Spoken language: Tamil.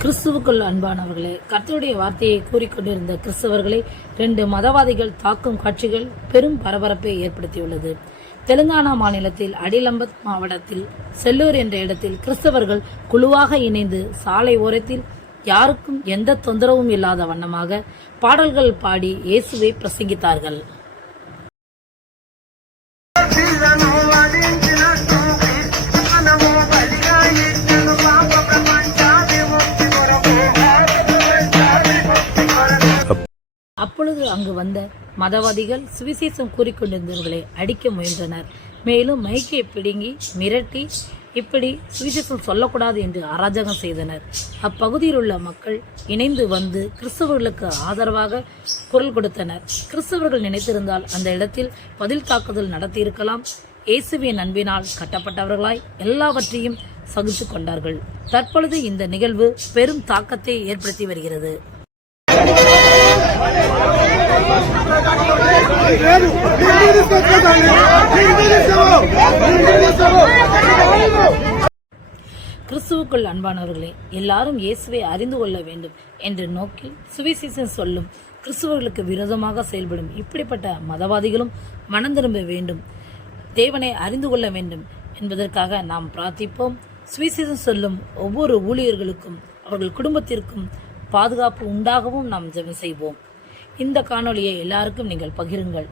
கிறிஸ்துவுக்குள் அன்பானவர்களே கர்த்தருடைய வார்த்தையை கூறிக்கொண்டிருந்த கிறிஸ்தவர்களை ரெண்டு மதவாதிகள் தாக்கும் காட்சிகள் பெரும் பரபரப்பை ஏற்படுத்தியுள்ளது. தெலுங்கானா மாநிலத்தில் அடிலம்பத் மாவட்டத்தில் செல்லூர் என்ற இடத்தில் கிறிஸ்தவர்கள் குழுவாக இணைந்து சாலை ஓரத்தில் யாருக்கும் எந்த தொந்தரவும் இல்லாத வண்ணமாக பாடல்கள் பாடி இயேசுவை பிரசங்கித்தார்கள். அப்பொழுது அங்கு வந்த மதவாதிகள் சுவிசேஷம் கூறிக்கொண்டிருந்தவர்களை அடிக்க முயன்றனர். மேலும் மைக்கை பிடுங்கி மிரட்டி இப்படி சுவிசேஷம் சொல்லக்கூடாது என்று அராஜகம் செய்தனர். அப்பகுதியில் உள்ள மக்கள் இணைந்து வந்து கிறிஸ்தவர்களுக்கு ஆதரவாக குரல் கொடுத்தனர். கிறிஸ்தவர்கள் நினைத்திருந்தால் அந்த இடத்தில் பதில் தாக்குதல் நடத்தியிருக்கலாம். இயேசுவின் அன்பினால் கட்டப்பட்டவர்களாய் எல்லாவற்றையும் சகித்து கொண்டார்கள் தற்பொழுது இந்த நிகழ்வு பெரும் தாக்கத்தை ஏற்படுத்தி வருகிறது. கிறிஸ்துவுக்குள் அன்பானவர்களே எல்லாரும் இயேசுவை அறிந்து கொள்ள வேண்டும் என்ற நோக்கில் சுவிசேஷம் சொல்லும் கிறிஸ்துவர்களுக்கு விரோதமாக செயல்படும் இப்படிப்பட்ட மதவாதிகளும் மனம் திரும்ப வேண்டும் தேவனை அறிந்து கொள்ள வேண்டும் என்பதற்காக நாம் பிரார்த்திப்போம். சுவிசேஷம் சொல்லும் ஒவ்வொரு ஊழியர்களுக்கும் அவர்கள் குடும்பத்திற்கும் பாதுகாப்பு உண்டாகவும் நாம் ஜெபம் செய்வோம். இந்த காணொளியை எல்லாருக்கும் நீங்கள் பகிருங்கள்.